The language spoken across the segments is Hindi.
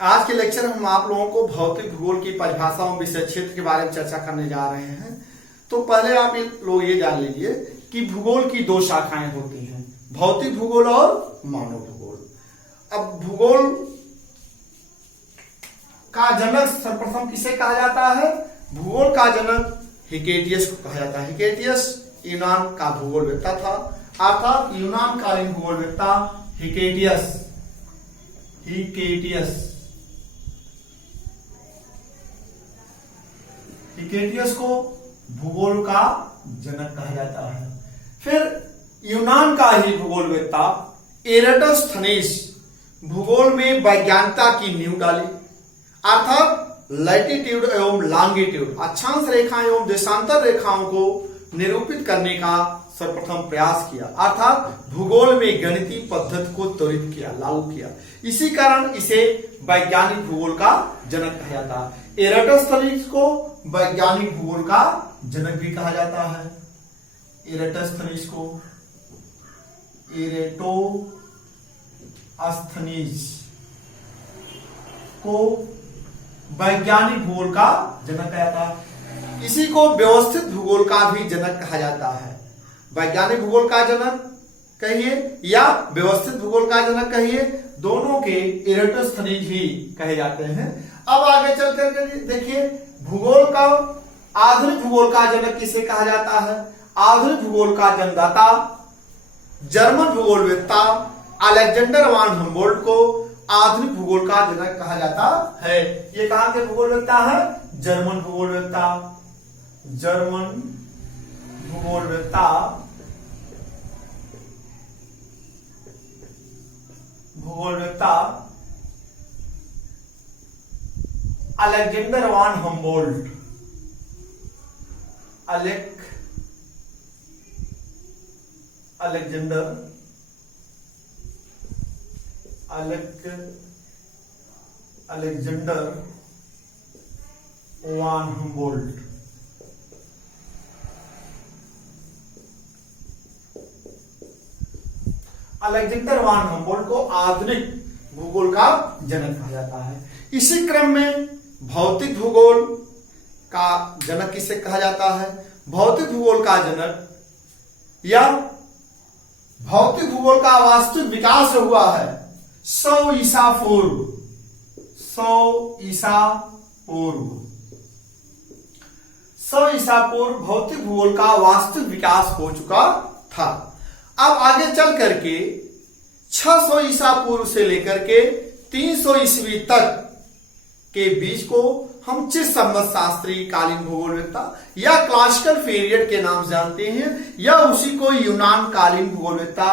आज के लेक्चर में हम आप लोगों को भौतिक भूगोल की परिभाषाओं विषय क्षेत्र के बारे में चर्चा करने जा रहे हैं। तो पहले आप लोग ये जान लीजिए कि भूगोल की दो शाखाएं होती हैं, भौतिक भूगोल और मानव भूगोल। अब भूगोल का जनक सर्वप्रथम किसे कहा जाता है? भूगोल का जनक हिकेटियस को कहा जाता है। हिकेटियस यूनान का भूगोलवेत्ता था, अर्थात यूनान कालीन भूगोलवेत्ता हिकेटियस को भूगोल का जनक कहा जाता है। फिर यूनान का ही भूगोलवेत्ता एराटोस्थनीज भूगोल में वैज्ञानिकता की नींव डाली, अर्थात लैटिट्यूड एवं लॉन्गिट्यूड अक्षांश रेखा एवं देशांतर रेखाओं को निरूपित करने का सर्वप्रथम प्रयास किया, अर्थात भूगोल में गणितीय पद्धति को त्वरित किया, लागू किया। इसी कारण इसे वैज्ञानिक भूगोल का जनक कहा जाता है। एराटोस्थनीज को वैज्ञानिक भूगोल का जनक भी कहा जाता है। एराटोस्थनीज को वैज्ञानिक भूगोल का जनक कहा जाता है। इसी को व्यवस्थित भूगोल का भी जनक कहा जाता है। वैज्ञानिक भूगोल का जनक कहिए या व्यवस्थित भूगोल का जनक कहिए, दोनों के एराटोस्थनीज ही कहे जाते हैं। अब आगे चलकर देखिए भूगोल का आधुनिक भूगोल का जनक किसे कहा जाता है? आधुनिक भूगोल का जन्मदाता जर्मन भूगोलवेत्ता अलेक्जेंडर वान हम्बोल्ट को आधुनिक भूगोल का जनक कहा जाता है। ये कहां के भूगोलवेत्ता है? जर्मन भूगोलवेत्ता अलेक्जेंडर वान हम्बोल्ट अलेक्जेंडर वान हम्बोल्ट अलेक्जेंडर वान हम्बोल्ट को आधुनिक भूगोल का जनक कहा जाता है। इसी क्रम में भौतिक भूगोल का जनक किसे कहा जाता है? भौतिक भूगोल का जनक या भौतिक भूगोल का वास्तविक विकास हुआ है 100 ईसा पूर्व 100 ईसा पूर्व भौतिक भूगोल का वास्तविक विकास हो चुका था। अब आगे चल करके 600 ईसा पूर्व से लेकर के 300 ईस्वी तक के बीच को हम चिरसम्मत शास्त्री कालीन भूगोलवेत्ता या क्लासिकल पीरियड के नाम से जानते हैं, या उसी को यूनान कालीन भूगोलवेत्ता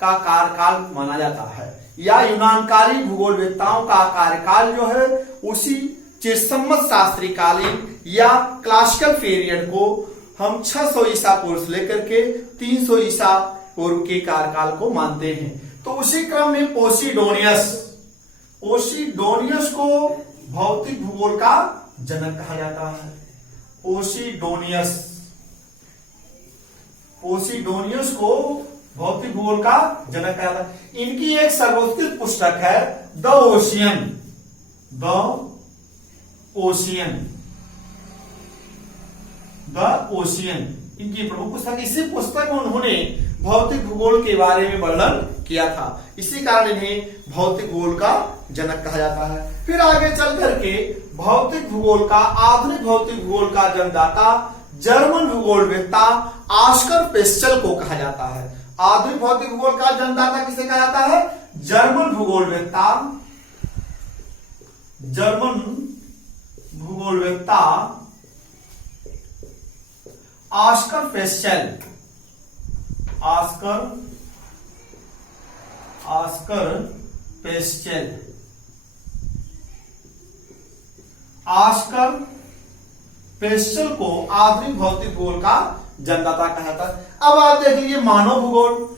का कार्यकाल माना जाता है, या यूनान कालीन भूगोलवेत्ताओं का कार्यकाल जो है उसी चिरसम्मत शास्त्री कालीन या क्लासिकल पीरियड को हम 600 ईसा पूर्व से लेकर के 300 ईसा पूर्व के कार्यकाल को मानते हैं। तो उसी क्रम में पोसिडोनियस को भौतिक भूगोल का जनक कहा जाता है। पोसिडोनियस को भौतिक भूगोल का जनक कहा जाता है। इनकी एक सर्वोत्कृष्ट पुस्तक है द ओशियन इनकी प्रमुख पुस्तक। इसी पुस्तक में उन्होंने भौतिक भूगोल के बारे में वर्णन किया था, इसी कारण इन्हें भौतिक भूगोल का जनक कहा जाता है। फिर आगे चल करके भौतिक भूगोल का आधुनिक भौतिक भूगोल का जन्मदाता जर्मन भूगोलवेत्ता ऑस्कर पेस्चल को कहा जाता है। आधुनिक भौतिक भूगोल का जन्मदाता किसे कहा जाता है? जर्मन भूगोलवेत्ता ऑस्कर पेस्चल को आधुनिक भौतिक भूगोल का जन्मदाता कहा जाता है। अब आप देख लीजिए मानव भूगोल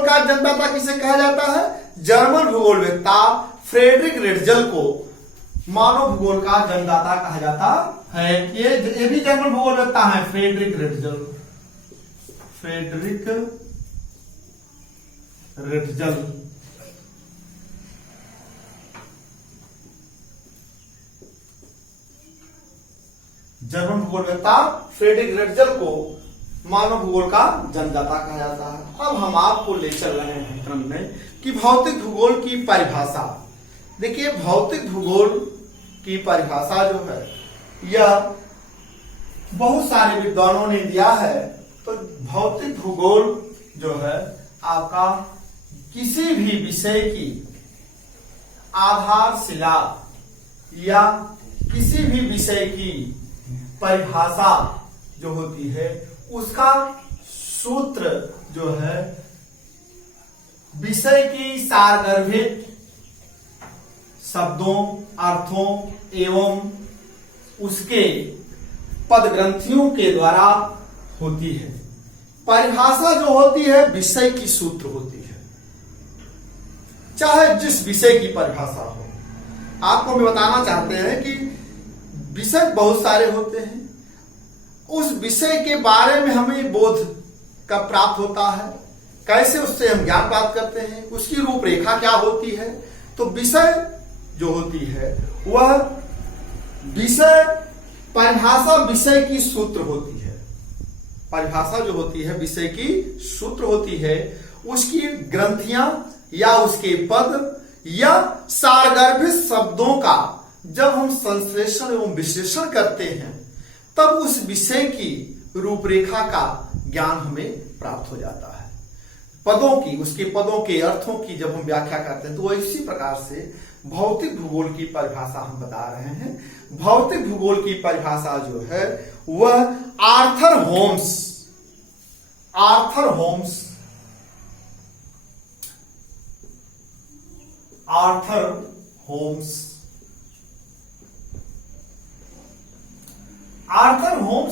का जन्मदाता किसे कहा जाता है? जर्मन भूगोलवेत्ता फ्रेडरिक रेटजल को मानव भूगोल का जन्मदाता कहा जाता है। ये भी जर्मन भूगोलवेत्ता है, Frederick Ratzel German भूगोलवेत्ता Frederick Ratzel को मानव भूगोल का जन्मदाता कहा जाता है। अब हम आपको ले चल रहे हैं क्रम में कि भौतिक भूगोल की परिभाषा। देखिए, भौतिक भूगोल की परिभाषा जो है यह बहुत सारे विद्वानों ने दिया है। तो भौतिक भूगोल जो है आपका किसी भी विषय की आधारशिला या किसी भी विषय की परिभाषा जो होती है उसका सूत्र जो है विषय की सारगर्भित शब्दों, अर्थों एवं उसके पद ग्रंथियों के द्वारा होती है। परिभाषा जो होती है विषय की सूत्र होती है, चाहे जिस विषय की परिभाषा हो। आपको हम बताना चाहते हैं कि विषय बहुत सारे होते हैं, उस विषय के बारे में हमें बोध कब प्राप्त होता है, कैसे उससे हम ज्ञान प्राप्त करते हैं, उसकी रूपरेखा क्या होती है। तो विषय जो होती है वह विषय परिभाषा विषय की सूत्र होती है। परिभाषा जो होती है विषय की सूत्र होती है। उसकी ग्रंथियां या उसके पद या सारगर्भित शब्दों का जब हम संश्लेषण एवं विश्लेषण करते हैं तब उस विषय की रूपरेखा का ज्ञान हमें प्राप्त हो जाता है। पदों की, उसके पदों के अर्थों की जब हम व्याख्या करते हैं तो इसी प्रकार से भौतिक भूगोल की परिभाषा हम बता रहे हैं। भौतिक भूगोल की परिभाषा जो है वह आर्थर होम्स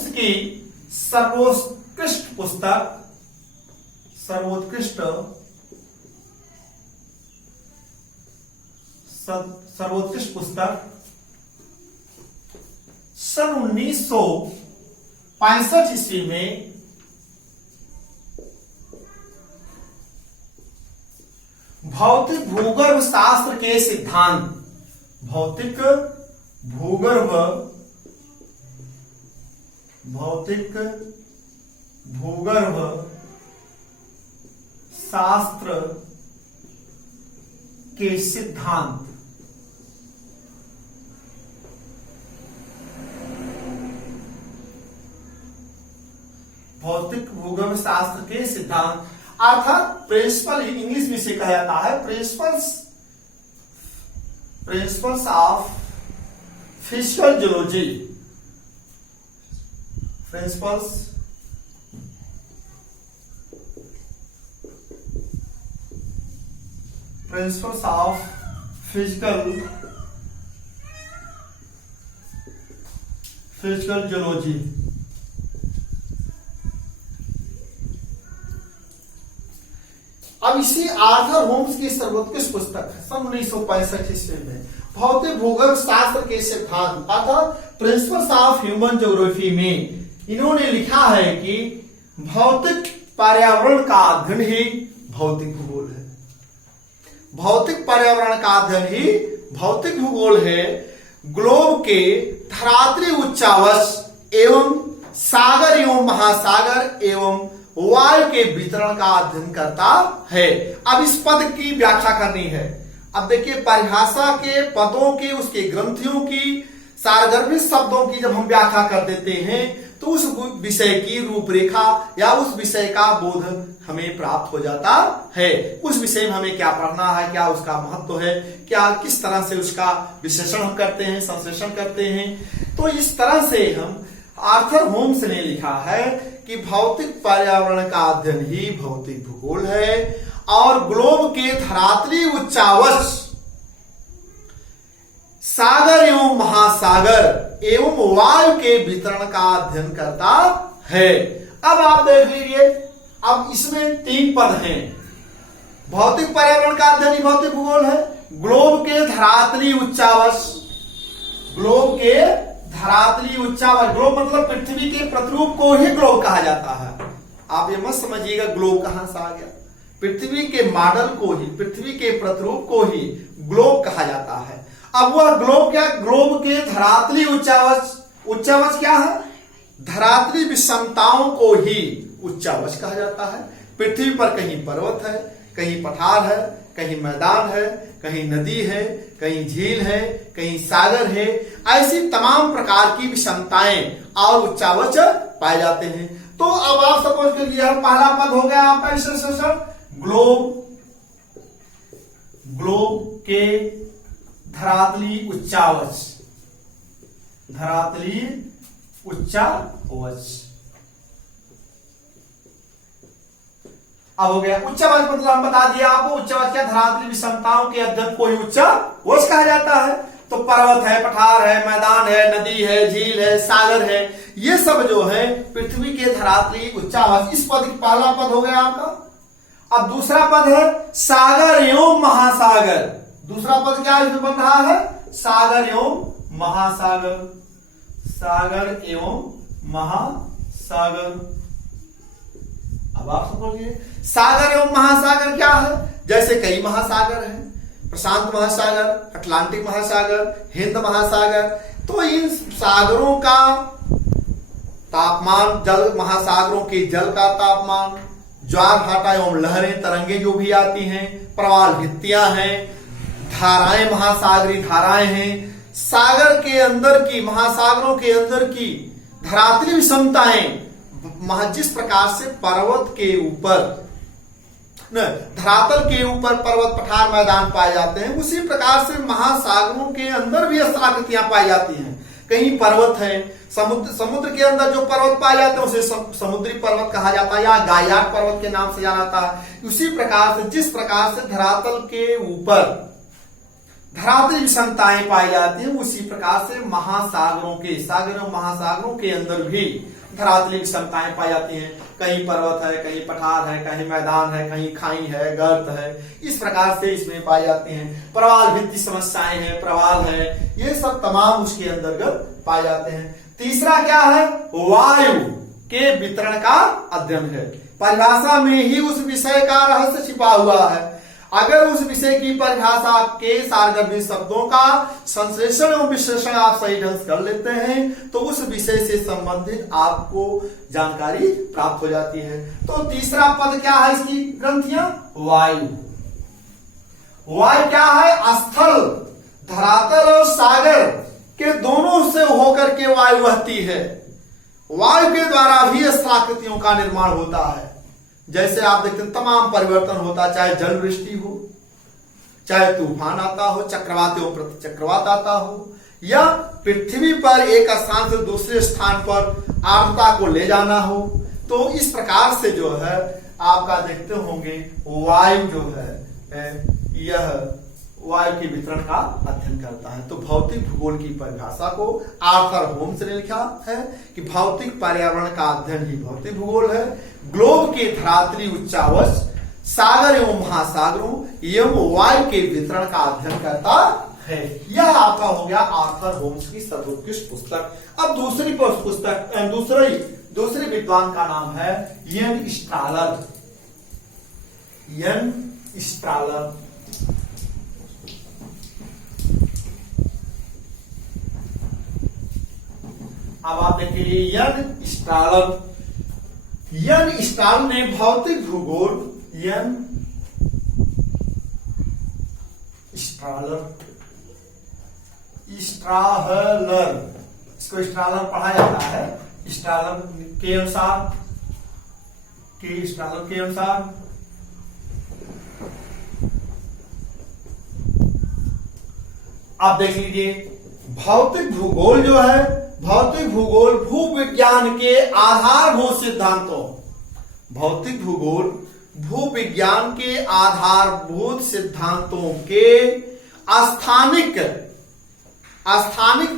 की सर्वोत्कृष्ट पुस्तक सन 1965 ईस्वी में भौतिक भूगर्भ शास्त्र के सिद्धांत, भौतिक भूगर्भ शास्त्र के सिद्धांत भौतिक भूगर्भ शास्त्र के सिद्धांत अर्थात प्रिंसिपल, इंग्लिश में से कहा जाता है principles of physical geology, principles of physical geology. अब इसी आर्थर होम्स की सर्वोत्कृष्ट पुस्तक है सन 1965 ईस्वी में भौतिक भूगर्भ शास्त्र के सिद्धांत अर्थात प्रिंसिपल्स ऑफ ह्यूमन ज्योग्राफी में इन्होंने लिखा है कि भौतिक पर्यावरण का अध्ययन ही भौतिक भूगोल है। भौतिक पर्यावरण का अध्ययन ही भौतिक भूगोल है। ग्लोब के धरातली उच्चावच एवं सागर एवं महासागर एवं वायु के वितरण का अध्ययन करता है। अब इस पद की व्याख्या करनी है। अब देखिए, परिभाषा के पदों की, उसके ग्रंथियों की, सारगर्भित शब्दों की जब हम व्याख्या कर देते हैं तो उस विषय की रूपरेखा या उस विषय का बोध हमें प्राप्त हो जाता है। उस विषय में हमें क्या पढ़ना है, क्या उसका महत्व है, क्या किस तरह से उसका विश्लेषण हम करते हैं, संश्लेषण करते हैं। तो इस तरह से हम आर्थर होम्स ने लिखा है कि भौतिक पर्यावरण का अध्ययन ही भौतिक भूगोल है और ग्लोब के धरातली उच्चावच सागर एवं महासागर एवं वायु के वितरण का अध्ययन करता है। अब आप देख लीजिए, अब इसमें 3 पद हैं। भौतिक पर्यावरण का अध्ययन ही भौतिक भूगोल है। ग्लोब के धरातली उच्चावच, ग्लोब के धरातली उच्चावच, ग्लोब मतलब पृथ्वी के प्रतिरूप को ही ग्लोब कहा जाता है। आप ये मत समझिएगा ग्लोब कहां से आ गया। पृथ्वी के मॉडल को ही, पृथ्वी के प्रतिरूप को ही ग्लोब कहा जाता है। अब वह ग्लोब क्या, ग्लोब के धरातली उच्चावच उच्चावच क्या है? धरातली विषमताओं को ही उच्चावच कहा जाता है। पृथ्वी पर कहीं पर्वत है, कहीं पठार है, कहीं मैदान है, कहीं नदी है, कहीं झील है, कहीं सागर है, ऐसी तमाम प्रकार की विषमताएं और उच्चावच पाए जाते हैं। तो अब आप सपोज करिए पहला पद हो गया आपका विशेषण ग्लोब, ग्लोब के धरातली उच्चावच, धरातली उच्चावच। अब हो गया उच्चावच, मतलब हम बता दिया आपको उच्चावच क्या? धरातली विषमताओं के अध्ययन को ही उच्चावच कहा जाता है। तो पर्वत है, पठार है, मैदान है, नदी है, झील है, सागर है, ये सब जो है पृथ्वी के धरातली उच्चावच। इस पद की पहला पद हो गया आपका। अब दूसरा पद है सागर एवं महासागर। दूसरा पद क्या इसमें बन रहा है? सागर एवं महासागर, सागर एवं महासागर। अब आप समझिए सागर एवं महासागर क्या है? जैसे कई महासागर हैं, प्रशांत महासागर, अटलांटिक महासागर, हिंद महासागर। तो इन सागरों का तापमान, जल महासागरों के जल का तापमान, ज्वार भाटा एवं लहरें, तरंगे जो भी आती हैं, प्रवाल भित्तियां हैं, धाराएं, महासागरी धाराएं हैं, सागर के अंदर की, महासागरों के अंदर की धरातली विषमताएं, जिस प्रकार से पर्वत के ऊपर, धरातल के ऊपर पर्वत, पठार, मैदान पाए जाते हैं, उसी प्रकार से महासागरों के अंदर भी स्थलाकृतियां पाई जाती हैं। कहीं पर्वत है, समुद्र के अंदर जो पर्वत पाए जाते हैं उसे समुद्री पर्वत कहा जाता है या गायाट पर्वत के नाम से जाना जाता है। उसी प्रकार से जिस प्रकार से धरातल के ऊपर धरातली विषमताएं पाई जाती हैं, उसी प्रकार से महासागरों के, सागर और महासागरों के अंदर भी धरातली विषमताएं पाई जाती हैं। कहीं पर्वत है, कहीं पठार है, कहीं मैदान है, कहीं खाई है, गर्त है, इस प्रकार से इसमें पाई जाती हैं। प्रवाल भित्ति समस्याएं हैं, प्रवाल है, ये सब तमाम उसके अंतर्गत पाए जाते हैं। तीसरा क्या है? वायु के वितरण का अध्ययन है। परिभाषा में ही उस विषय का रहस्य छिपा हुआ है। अगर उस विषय की परिभाषा के सारगर्भित शब्दों का संश्लेषण एवं विश्लेषण आप सही ढंग से कर लेते हैं तो उस विषय से संबंधित आपको जानकारी प्राप्त हो जाती है। तो तीसरा पद क्या है इसकी ग्रंथियां? वायु। वायु क्या है? स्थल, धरातल और सागर के दोनों से होकर के वायु बहती है। वायु के द्वारा भी स्थलाकृतियों का निर्माण होता है। जैसे आप देखते हैं तमाम परिवर्तन होता है, चाहे जल वृष्टि हो, चाहे तूफान आता हो, चक्रवात एवं प्रतिचक्रवात आता हो, या पृथ्वी पर एक स्थान से दूसरे स्थान पर आर्द्रता को ले जाना हो। तो इस प्रकार से जो है आपका देखते होंगे वायु जो है यह वायु के वितरण का अध्ययन करता है। तो भौतिक भूगोल की परिभाषा को आर्थर होम्स ने लिखा है कि भौतिक पर्यावरण का अध्ययन ही भौतिक भूगोल है। ग्लोब के धरातली उच्चावच, सागर एवं महासागरों एवं वायु के वितरण का अध्ययन करता है। यह आपका हो गया आर्थर होम्स की सर्वोत्कृष्ट पुस्तक। अब दूसरी पुस्तक, दूसरे विद्वान का नाम है यन स्ट्रालर। यन स्ट्रालर अब आप देखिए यन स्ट्रालर ने भौतिक भूगोल, यन स्ट्रालर, इसको स्ट्रालर पढ़ा जाता है। स्ट्रालर के अनुसार आप देख लीजिए भौतिक भूगोल जो है, भौतिक भूगोल भूविज्ञान के आधारभूत सिद्धांतों, भौतिक भूगोल भूविज्ञान के आधारभूत सिद्धांतों के स्थानिक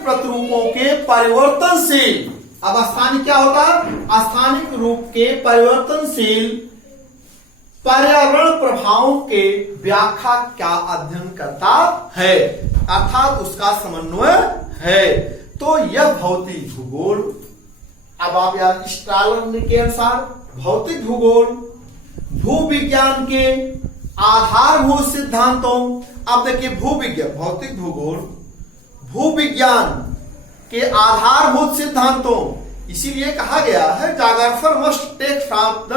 प्रतिरूपों के परिवर्तनशील, अब स्थानिक क्या होता है? स्थानिक रूप के परिवर्तनशील पर्यावरण प्रभावों के व्याख्या का अध्ययन करता है, अर्थात उसका समन्वय है। तो यह भौतिक भूगोल, अब आप यार स्ट्रालर के अनुसार भौतिक भूगोल भूविज्ञान के आधारभूत सिद्धांतों, अब देखिए भूविज्ञान, भौतिक भूगोल भूविज्ञान के आधारभूत सिद्धांतों, इसीलिए कहा गया है geographer must take from the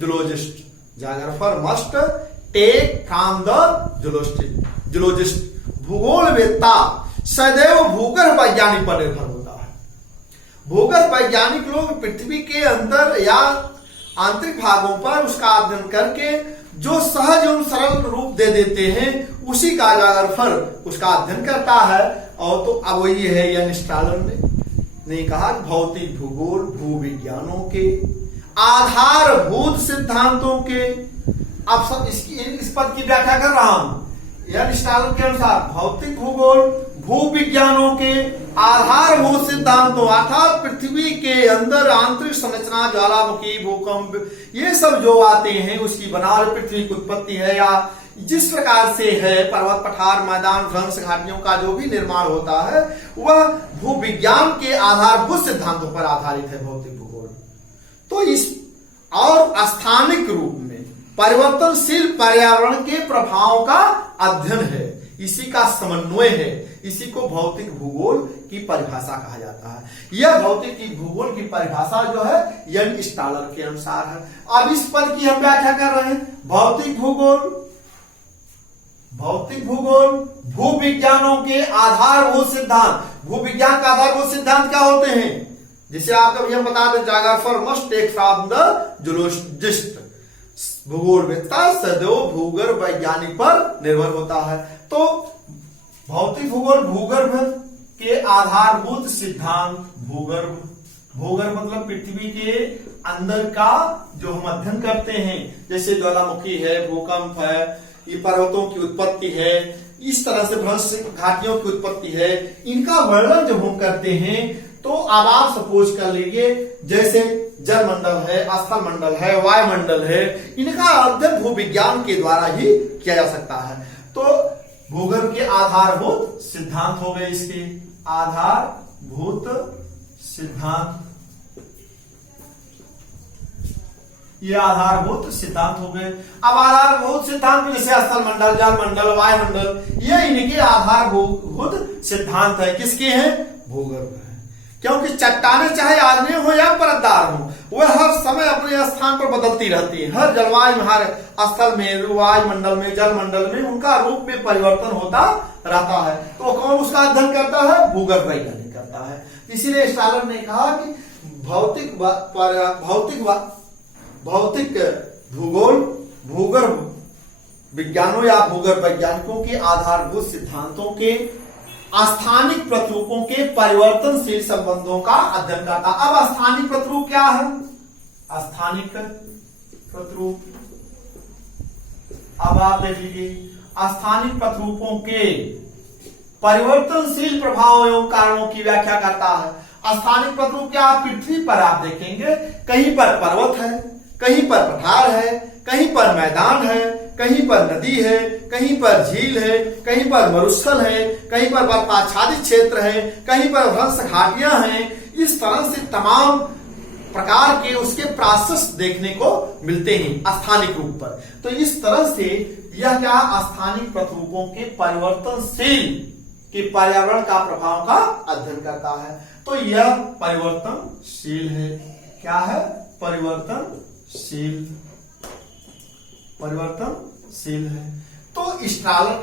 zoologist, geographer must take from the zoologist. भूगोलवेत्ता सदैव भूगर्भ वैज्ञानिक पर निर्भर होता है। भूगर्भ वैज्ञानिक लोग पृथ्वी के अंदर या आंतरिक भागों पर उसका अध्ययन करके जो सहज एवं सरल रूप दे देते हैं उसी का जाग्राफर उसका अध्ययन करता है। और तो अब वही है यन स्टालर ने कहा भौतिक भूगोल भूविज्ञानों के आधारभूत सिद्धांतों के, अब सब इस पद की व्याख्या कर रहा हूं। यन स्टालर के अनुसार भौतिक भूगोल भूविज्ञानों के आधारभूत सिद्धांतों अर्थात पृथ्वी के अंदर आंतरिक संरचना, ज्वालामुखी, भूकंप, ये सब जो आते हैं उसकी बनावट, पृथ्वी की उत्पत्ति है या जिस प्रकार से है पर्वत, पठार, मैदान, भ्रंश, घाटियों का जो भी निर्माण होता है वह भूविज्ञान के आधारभूत सिद्धांतों पर आधारित है भौतिक भूगोल। तो इस और स्थानिक रूप में परिवर्तनशील पर्यावरण के प्रभावों का अध्ययन है, इसी का समन्वय है, इसी को भौतिक भूगोल की परिभाषा कहा जाता है। यह भौतिक भूगोल की परिभाषा जो है यन स्टालर के अनुसार है। अब इस पद की हम व्याख्या कर रहे हैं। भौतिक भूगोल भूविज्ञानों के आधारभूत सिद्धांत। भूविज्ञान का आधारभूत सिद्धांत क्या होते हैं, जिसे आप कभी हम बता दें geographer must take from the zoologist. भूगोलवेत्ता सदैव भूगर्भ वैज्ञानिक पर निर्भर होता है। तो भौतिक भूगोल भूगर्भ के आधारभूत सिद्धांत, भूगर्भ मतलब पृथ्वी के अंदर का जो हम अध्ययन करते हैं, जैसे ज्वालामुखी है, भूकंप है, ये पर्वतों की उत्पत्ति है, इस तरह से भ्रंश घाटियों की उत्पत्ति है, इनका वर्णन जब हम करते हैं तो अब आप सपोज कर लीजिए जैसे जल मंडल है, स्थल मंडल है, वायुमंडल है, इनका अध्ययन भूविज्ञान के द्वारा ही किया जा सकता है। तो भूगर्भ के आधारभूत सिद्धांत हो गए, इसके आधारभूत सिद्धांत, ये आधारभूत सिद्धांत हो गए। अब आधारभूत सिद्धांत में जैसे स्थल मंडल, जल मंडल, वायुमंडल, ये इनके आधारभूत सिद्धांत है। किसके हैं? भूगर्भ है। क्योंकि चट्टानें चाहे आदमी हो या परतदार हो, वह हर समय अपने स्थान पर बदलती रहती है। हर जलवायु में, हर स्थल में, वायुमंडल में, जल मंडल में उनका रूप में परिवर्तन होता रहता है। तो कौन उसका अध्ययन करता है? भूगर्भ वैज्ञानिक करता है। इसीलिए स्टालर ने कहा कि भौतिक भूगोल भूगर्भ विज्ञानों या भूगर्भ वैज्ञानिकों के आधारभूत सिद्धांतों के स्थानिक प्रतिरूपों के परिवर्तनशील संबंधों का अध्ययन करता। अब स्थानिक प्रतिरूप क्या है? स्थानिक प्रतिरूप, अब आप देख लीजिए, स्थानिक प्रतिरूपों के परिवर्तनशील प्रभाव एवं कारणों की व्याख्या करता है। स्थानिक प्रतिरूप क्या? पृथ्वी पर आप देखेंगे कहीं पर पर्वत है, कहीं पर पठार है, कहीं पर मैदान है, कहीं पर नदी है, कहीं पर झील है, कहीं पर मरुस्थल है, कहीं पर बर्फाच्छादित क्षेत्र है, कहीं पर भ्रंश घाटियां हैं। इस तरह से तमाम प्रकार के उसके प्रोसेस देखने को मिलते हैं स्थानिक रूप पर। तो इस तरह से यह क्या स्थानिक प्रतिरूपों के परिवर्तनशील के पर्यावरण का प्रभाव का अध्ययन करता है। तो यह परिवर्तनशील है। क्या है? परिवर्तनशील है। तो स्टालर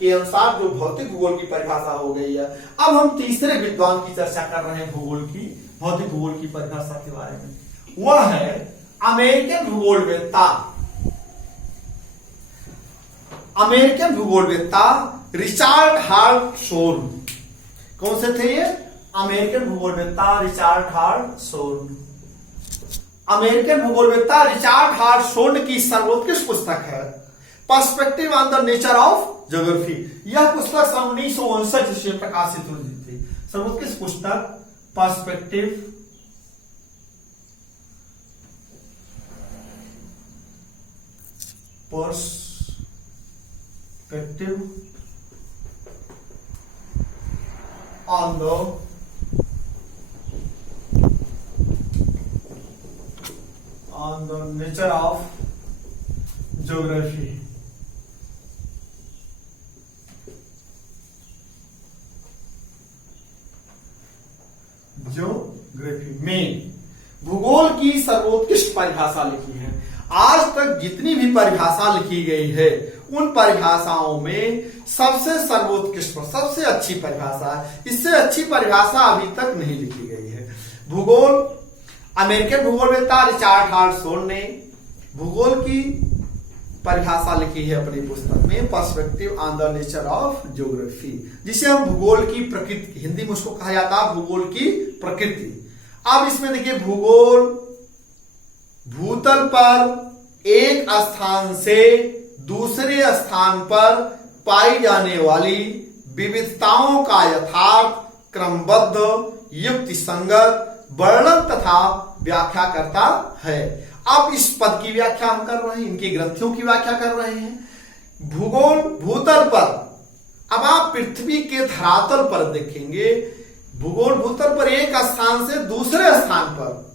के अनुसार जो भौतिक भूगोल की परिभाषा हो गई है। अब हम तीसरे विद्वान की चर्चा कर रहे हैं भौतिक भूगोल की परिभाषा के बारे में। वह है अमेरिकन भूगोलवेत्ता रिचर्ड हार्ट सोर्न। कौन से थे ये? अमेरिकन भूगोलवेत्ता रिचर्ड हार्ट सोर्न। अमेरिकन भूगोलवेत्ता रिचर्ड हार्ट सोर्न की सर्वोत्कृष्ट पुस्तक है perspective on the nature of geography. यह पुस्तक सन 1959 ईस्वी में प्रकाशित हुई थी। सर्वोत्कृष्ट पुस्तक perspective on the nature of geography। सर्वोत्कृष्ट परिभाषा लिखी है। आज तक जितनी भी परिभाषा लिखी गई है उन परिभाषाओं में सबसे सर्वोत्कृष्ट, सबसे अच्छी परिभाषा है। इससे अच्छी परिभाषा अभी तक नहीं लिखी गई है। भूगोल, अमेरिकन भूगोलवेत्ता रिचर्ड हार्टसोन ने भूगोल की परिभाषा लिखी है अपनी पुस्तक में perspective on the nature of geography, जिसे हम भूगोल की प्रकृति, हिंदी में उसको कहा जाता है भूगोल की प्रकृति। अब इसमें देखिए, भूगोल भूतल पर एक स्थान से दूसरे स्थान पर पाई जाने वाली विविधताओं का यथार्थ, क्रमबद्ध, युक्ति संगत वर्णन तथा व्याख्या करता है। अब इस पद की व्याख्या हम कर रहे हैं, इनकी ग्रंथियों की व्याख्या कर रहे हैं। भूगोल भूतल पर, अब आप पृथ्वी के धरातल पर देखेंगे, भूगोल भूतल पर एक स्थान से दूसरे स्थान पर,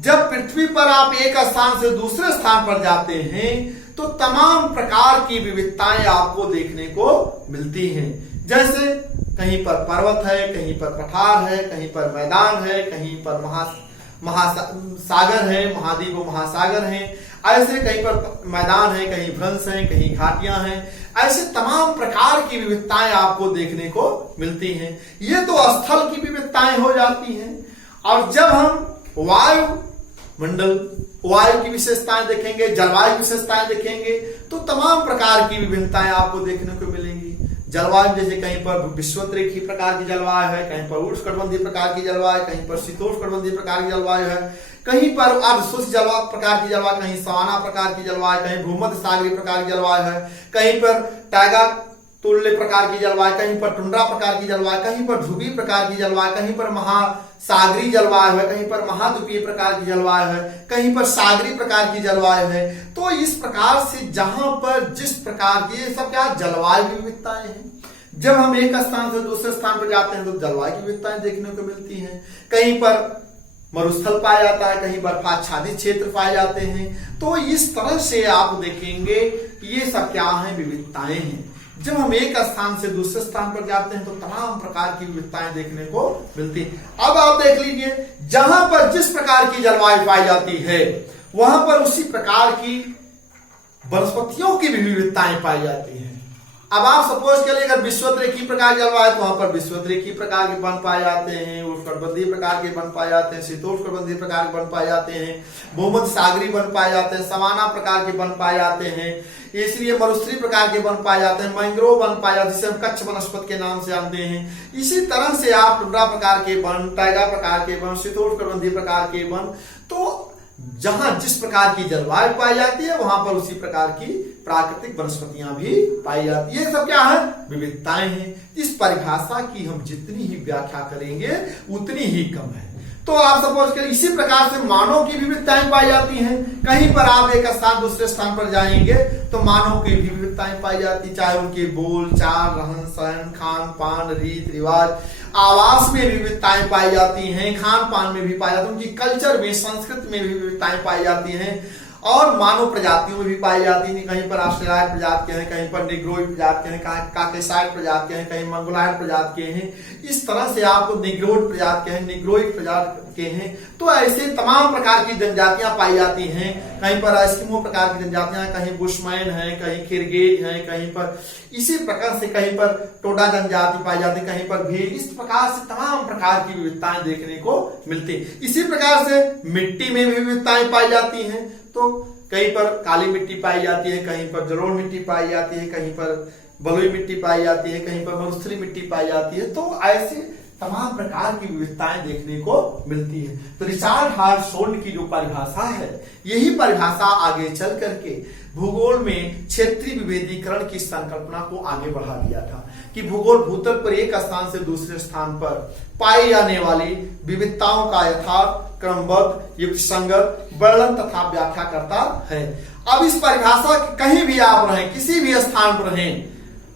जब पृथ्वी पर आप एक स्थान से दूसरे स्थान पर जाते हैं तो तमाम प्रकार की विविधताएं आपको देखने को मिलती हैं। जैसे कहीं पर पर्वत है, कहीं पर पठार है, कहीं पर मैदान है, कहीं पर महासागर है, महाद्वीप व महासागर है, ऐसे कहीं पर मैदान है, कहीं भ्रंश है, कहीं घाटियां हैं, ऐसे तमाम प्रकार की विविधताएं आपको देखने को मिलती हैं। ये तो स्थल की विविधताएं हो जाती हैं। और जब हम वायु मंडल, वायु की विशेषताएं देखेंगे, जलवायु विशेषताएं देखेंगे, तो तमाम प्रकार की विभिन्नताएं आपको देखने को मिलेंगी। जलवायु जैसे कहीं पर विषुवत-रेखीय प्रकार की जलवायु है, कहीं पर उष्णकटिबंधीय प्रकार की जलवायु, कहीं पर शीतोष्णकटिबंधीय प्रकार की जलवायु है, कहीं पर अर्धशुष्क जलवायु प्रकार की जलवायु, कहीं सवाना प्रकार की जलवायु, कहीं भूमध्य सागरीय प्रकार की जलवायु है, कहीं पर टैगा तुल्य प्रकार की जलवायु, कहीं पर टुंड्रा प्रकार की जलवायु, कहीं पर ध्रुवीय प्रकार की जलवायु, कहीं पर महासागरीय जलवायु है, कहीं पर महाद्वीपीय प्रकार की जलवायु है, कहीं पर सागरीय प्रकार की जलवायु है। तो इस प्रकार से जहां पर जिस प्रकार की, ये सब क्या जलवायु की विविधताएं हैं। जब हम एक स्थान से दूसरे स्थान पर जाते हैं तो जलवायु की विविधताएं देखने को मिलती हैं। कहीं पर मरुस्थल पाया जाता है, कहीं बर्फाच्छादित क्षेत्र पाए जाते हैं। तो इस तरह से आप देखेंगे कि ये सब क्या है, विविधताएं हैं। जब हम एक स्थान से दूसरे स्थान पर जाते हैं तो तमाम प्रकार की विविधताएं देखने को मिलती है। अब आप देख लीजिए, जहां पर जिस प्रकार की जलवायु पाई जाती है वहां पर उसी प्रकार की वनस्पतियों की भी विविधताएं पाई जाती हैं। अब आप सपोज करिए, अगर विषुवत-रेखीय प्रकार की जलवायु है तो वहां पर विषुवत-रेखीय प्रकार के वन पाए जाते हैं, उष्णकटिबंधीय प्रकार के वन पाए जाते हैं, शीतोष्णकटिबंधीय प्रकार के वन पाए जाते हैं, भूमध्य सागरीय वन पाए जाते हैं, सवाना प्रकार के वन पाए जाते हैं, इसलिए मरुस्थलीय प्रकार के वन पाए जाते हैं, मैंग्रोव वन पाए जाते हैं, जिसे हम कच्छ वनस्पति के नाम से जानते हैं। इसी तरह से आप टुंड्रा प्रकार के वन, टैगा प्रकार के वन, शीतोष्णकटिबंधीय प्रकार के वन, तो जहां जिस प्रकार की जलवायु पाई जाती है वहां पर उसी प्रकार की प्राकृतिक वनस्पतियां भी पाई जाती है। ये सब क्या है, विविधताएं हैं। इस परिभाषा की हम जितनी ही व्याख्या करेंगे उतनी ही कम है। तो आप सपोज करिए, इसी प्रकार से मानव की विविधताएं पाई जाती हैं। कहीं पर आप एक स्थान दूसरे स्थान पर जाएंगे तो मानव की भी विविधताएं पाई जाती, चाहे उनके बोल चाल, रहन सहन, खान पान, रीत रिवाज, आवास में विविधताएं पाई जाती हैं, खान पान में भी पाई जाती है, उनकी कल्चर में, संस्कृति में भी विविधताएं पाई जाती हैं, और मानव प्रजातियों में भी पाई जाती है। कहीं पर ऑस्ट्रेलाइड प्रजाति के हैं, कहीं पर निग्रोइड प्रजाति के हैं, काकेसाइड प्रजाति के हैं, कहीं मंगोलाइड प्रजाति के हैं। इस तरह से आपको निग्रोइड प्रजाति के हैं, निग्रोइड प्रजाति के हैं। तो ऐसे तमाम प्रकार की जनजातियां पाई जाती हैं। कहीं पर एस्किमो प्रकार की जनजातियां, कहीं बुशमैन है, कहीं किर्गिज है, कहीं पर इसी प्रकार से कहीं पर टोडा जनजाति पाई जाती है, कहीं पर भील। इस प्रकार से तमाम प्रकार की विविधताएं देखने को मिलती है। इसी प्रकार से मिट्टी में भी विविधताएं पाई जाती हैं। तो कहीं पर काली मिट्टी पाई जाती है, कहीं पर जलोढ़ मिट्टी पाई जाती है, कहीं पर बलुई मिट्टी पाई जाती है, कहीं पर मरुस्थलीय मिट्टी पाई जाती है। तो ऐसे तमाम प्रकार की विविधताएं देखने को मिलती है। तो रिचर्ड हार्टसोन की जो परिभाषा है, यही परिभाषा आगे चल करके भूगोल में क्षेत्रीय विभेदीकरण की संकल्पना को आगे बढ़ा दिया था कि भूगोल भूतल पर एक स्थान से दूसरे स्थान पर पाई जाने वाली विविधताओं का यथार्थ, क्रमबद्ध, युक्तिसंगत वर्णन तथा व्याख्या करता है। अब इस परिभाषा कहीं भी आप रहें, किसी भी स्थान पर रहें,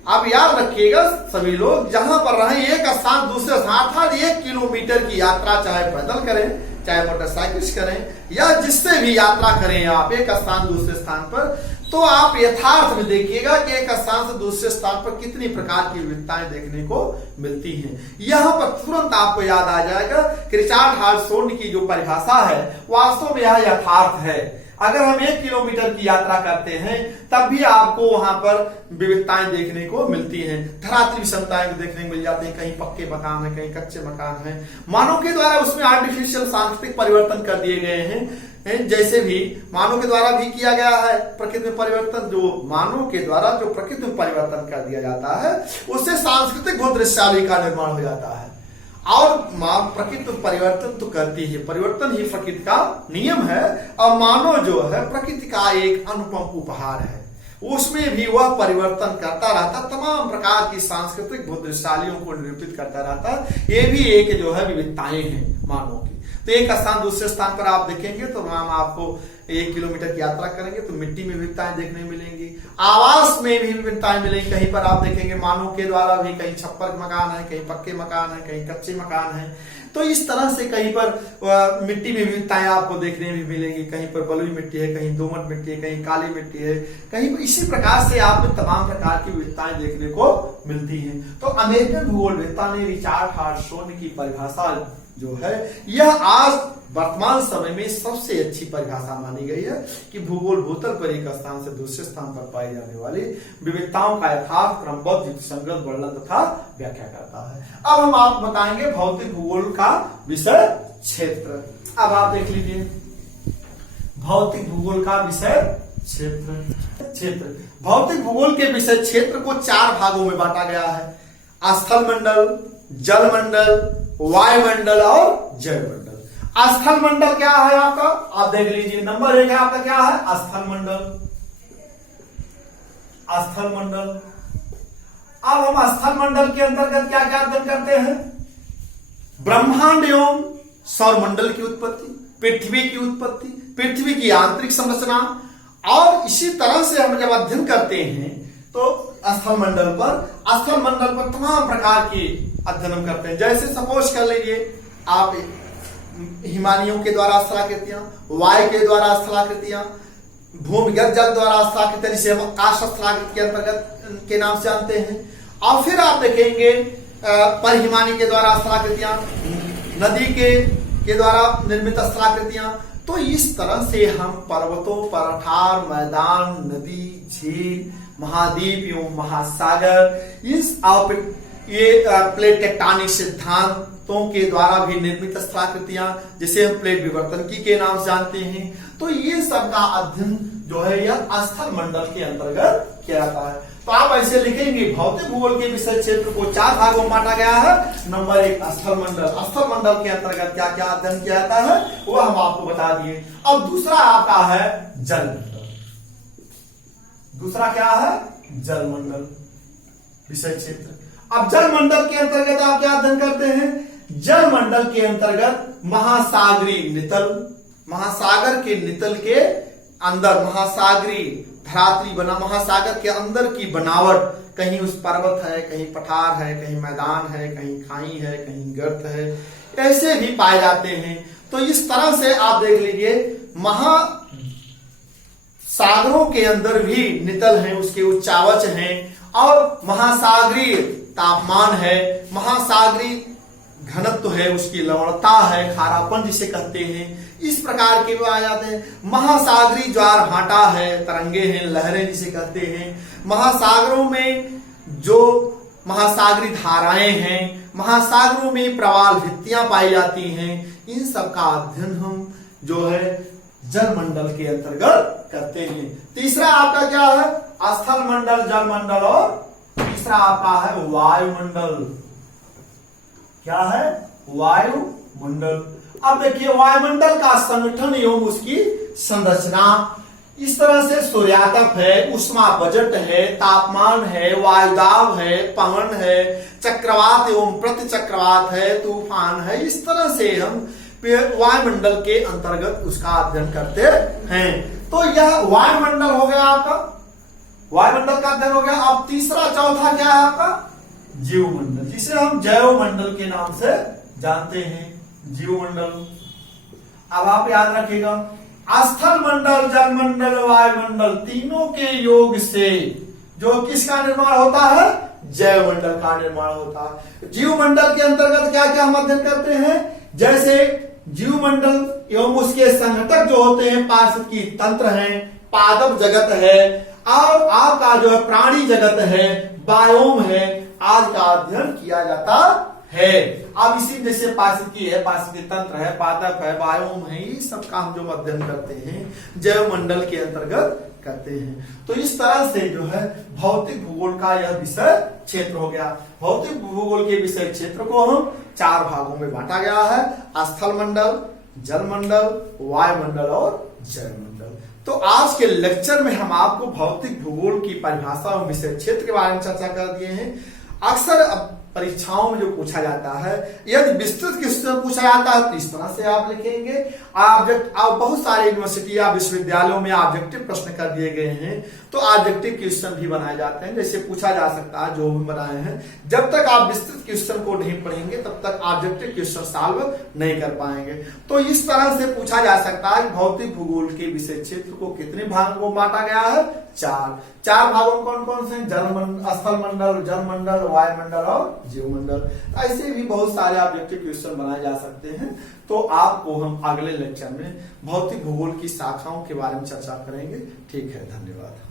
आप याद रखिएगा सभी लोग, जहां पर रहें एक स्थान दूसरे स्थान, अर्थात 1 किलोमीटर की यात्रा चाहे पैदल करें, चाहे मोटरसाइकिल से करें, या जिससे भी यात्रा करें आप एक स्थान दूसरे स्थान पर, तो आप यथार्थ में देखिएगा कि एक स्थान से दूसरे स्थान पर कितनी प्रकार की विविधताएं देखने को मिलती हैं। यहां पर तुरंत आपको याद आ जाएगा कि रिचर्ड हार्टशोर्न की जो परिभाषा है वास्तव में यह यथार्थ है। अगर हम 1 किलोमीटर की यात्रा करते हैं तब भी आपको वहां पर विविधताएं देखने को मिलती हैं, धरातल विषमताएं देखने को मिल जाती हैं। कहीं पक्के मकान है, कहीं कच्चे मकान है। मानव के द्वारा उसमें आर्टिफिशियल सांस्कृतिक परिवर्तन कर दिए गए हैं, जैसे भी मानव के द्वारा भी किया गया है प्रकृति में परिवर्तन। जो मानव के द्वारा जो प्रकृति में परिवर्तन कर दिया जाता है उससे सांस्कृतिक भूदृश्यावली का निर्माण हो जाता है। और प्रकृति परिवर्तन तो करती है, परिवर्तन ही प्रकृति का नियम है। और मानव जो है प्रकृति का एक अनुपम उपहार है, उसमें भी वह परिवर्तन करता रहता, तमाम प्रकार की सांस्कृतिक भूदृश्यावलियों को निरूपित करता रहता। ये भी एक जो है विविधताएं हैं मानव की। तो एक स्थान दूसरे स्थान पर आप देखेंगे तो हम आपको 1 किलोमीटर की यात्रा करेंगे तो मिट्टी में विविधताएं देखने मिलेंगी, आवास में भी विविधताएं मिलेंगी। कहीं पर आप देखेंगे मानव के द्वारा भी कहीं छप्पर मकान है, कहीं पक्के मकान है, कहीं कच्चे मकान है। तो इस तरह से कहीं पर मिट्टी में विविधताएं आपको देखने में मिलेंगी। कहीं पर बलुई मिट्टी है, कहीं दोमट मिट्टी है, कहीं काली मिट्टी है, कहीं पर इसी प्रकार से आप तमाम प्रकार की विविधताएं देखने को मिलती हैं। तो अमेरिकन भूगोलवेत्ता ने रिचर्ड हार्टशोर्न की परिभाषा जो है यह आज वर्तमान समय में सबसे अच्छी परिभाषा मानी गई है कि भूगोल भूतल पर एक स्थान से दूसरे स्थान पर पाई जाने वाली विविधताओं का यथार्थ क्रमबद्ध युक्तिसंगत वर्णन तथा व्याख्या करता है। अब हम आपको बताएंगे भौतिक भूगोल का विषय क्षेत्र। अब आप देख लीजिए भौतिक भूगोल का विषय क्षेत्र। भौतिक भूगोल के विषय क्षेत्र को 4 भागों में बांटा गया है: स्थल मंडल, जल मंडल, वायुमंडल और जैवमंडल। स्थल मंडल क्या है आपका, आप देख लीजिए। नंबर 1 है आपका क्या है, स्थल मंडल। स्थल मंडल, अब हम स्थल मंडल के अंतर्गत क्या क्या अध्ययन करते हैं? ब्रह्मांड एवं सौरमंडल की उत्पत्ति, पृथ्वी की उत्पत्ति, पृथ्वी की आंतरिक संरचना। और इसी तरह से हम जब अध्ययन करते हैं तो स्थल मंडल पर तमाम प्रकार की अध्ययन हम करते हैं। जैसे सपोज कर लीजिए आप हिमालयों के द्वारा स्थलाकृतियां, वायु के द्वारा स्थलाकृतियां, भूमिगत जल द्वारा स्थलाकृतियां, जिसे हम आकाश स्थलाकृति के अंतर्गत के नाम से जानते हैं। और फिर आप देखेंगे परिहिमानी के द्वारा स्थलाकृतियां, नदी के द्वारा निर्मित स्थलाकृतियां। तो इस तरह से हम पर्वतों, पठार, मैदान, नदी, झील, महाद्वीप एवं महासागर, ये प्लेट टेक्टोनिक सिद्धांतों के द्वारा भी निर्मित स्थलाकृतियां जिसे हम प्लेट विवर्तनकी के नाम से जानते हैं। तो ये सब का अध्ययन जो है यह स्थल मंडल के अंतर्गत किया जाता है। तो आप ऐसे लिखेंगे भौतिक भूगोल के विषय क्षेत्र को 4 भागों में बांटा गया है। नंबर 1 स्थल मंडल। स्थल मंडल के अंतर्गत क्या क्या अध्ययन किया जाता है वो हम आपको बता दिए। अब दूसरा आपका है जल मंडल। दूसरा क्या है, जल मंडल विषय क्षेत्र। अब जल मंडल के अंतर्गत आप क्या अध्ययन करते हैं? जल मंडल के अंतर्गत महासागरीय नितल, महासागर के नितल के अंदर महासागरीय धरातली बना, महासागर के अंदर की बनावट, कहीं उस पर्वत है, कहीं पठार है, कहीं मैदान है, कहीं खाई है, कहीं गर्त है, ऐसे भी पाए जाते हैं। तो इस तरह से आप देख लीजिए महासागरों के अंदर भी नितल हैं, उसके उच्चावच हैं और महासागरीय तापमान है, महासागरीय घनत्व है, उसकी लवणता है, खारापन जिसे कहते हैं, इस प्रकार के वो आ जाते हैं। महासागरीय ज्वार भाटा है, तरंगे हैं, लहरें जिसे कहते हैं। महासागरों में जो महासागरीय धाराएं हैं, महासागरों में प्रवाल भित्तियां पाई जाती हैं, इन सब का अध्ययन हम जो है जल मंडल के अंतर्गत करते हैं। तीसरा आपका क्या है, स्थल मंडल, जल मंडल, और तीसरा आपका है वायुमंडल। क्या है, वायुमंडल। अब देखिए वायुमंडल का संगठन एवं उसकी संरचना इस तरह से सूर्यातप है, उष्मा बजट है, तापमान है, वायुदाब है, पवन है, चक्रवात एवं प्रतिचक्रवात है, तूफान है। इस तरह से हम वायुमंडल के अंतर्गत उसका अध्ययन करते हैं। तो यह वायुमंडल हो गया आपका, वायुमंडल का अध्ययन हो गया। अब तीसरा चौथा क्या है आपका, जीवमंडल, जिसे हम जैवमंडल के नाम से जानते हैं, जीवमंडल। अब आप याद रखिएगा स्थल मंडल, जल मंडल, वायुमंडल तीनों के योग से जो किसका निर्माण होता है? जैव मंडल का निर्माण होता है। जीव मंडल के अंतर्गत क्या क्या हम अध्ययन करते हैं? जैसे जीव मंडल एवं उसके संघटक जो होते हैं पारिस्थितिकी तंत्र हैं, पादप जगत है और आपका जो है प्राणी जगत है, बायोम है, आज का अध्ययन किया जाता है। अब इसी जैसे पारिस्थितिकी है, पारिस्थितिकी तंत्र है, पादप है, बायोम है, ये सब का हम जो अध्ययन करते हैं जैव मंडल के अंतर्गत करते हैं। तो इस तरह से जो है भौतिक भूगोल का यह विषय क्षेत्र हो गया। भौतिक भूगोल के विषय क्षेत्र को हम 4 भागों में बांटा गया है: स्थल मंडल, जल मंडल, वायुमंडल और जैव मंडल। तो आज के लेक्चर में हम आपको भौतिक भूगोल की परिभाषा और विषय क्षेत्र के बारे में चर्चा कर दिए हैं। अक्सर परीक्षाओं में जो पूछा जाता है, यदि विस्तृत क्वेश्चन पूछा जाता है तो इस तरह से आप लिखेंगे। बहुत सारे यूनिवर्सिटी या विश्वविद्यालयों में ऑब्जेक्टिव प्रश्न कर दिए गए हैं, तो ऑब्जेक्टिव क्वेश्चन भी बनाए जाते हैं। जैसे पूछा जा सकता है, जो भी बनाए हैं, जब तक आप विस्तृत क्वेश्चन को नहीं पढ़ेंगे तब तक ऑब्जेक्टिव क्वेश्चन सॉल्व नहीं कर पाएंगे। तो इस तरह से पूछा जा सकता है भौतिक भूगोल के विषय क्षेत्र को कितने भागों में बांटा गया है? 4 भागों कौन कौन से? स्थल मंडल, जल मंडल, वायुमंडल और जीव मंडल। ऐसे भी बहुत सारे ऑब्जेक्टिव क्वेश्चन बनाए जा सकते हैं। तो आपको हम अगले लेक्चर में भौतिक भूगोल की शाखाओं के बारे में चर्चा करेंगे। ठीक है, धन्यवाद।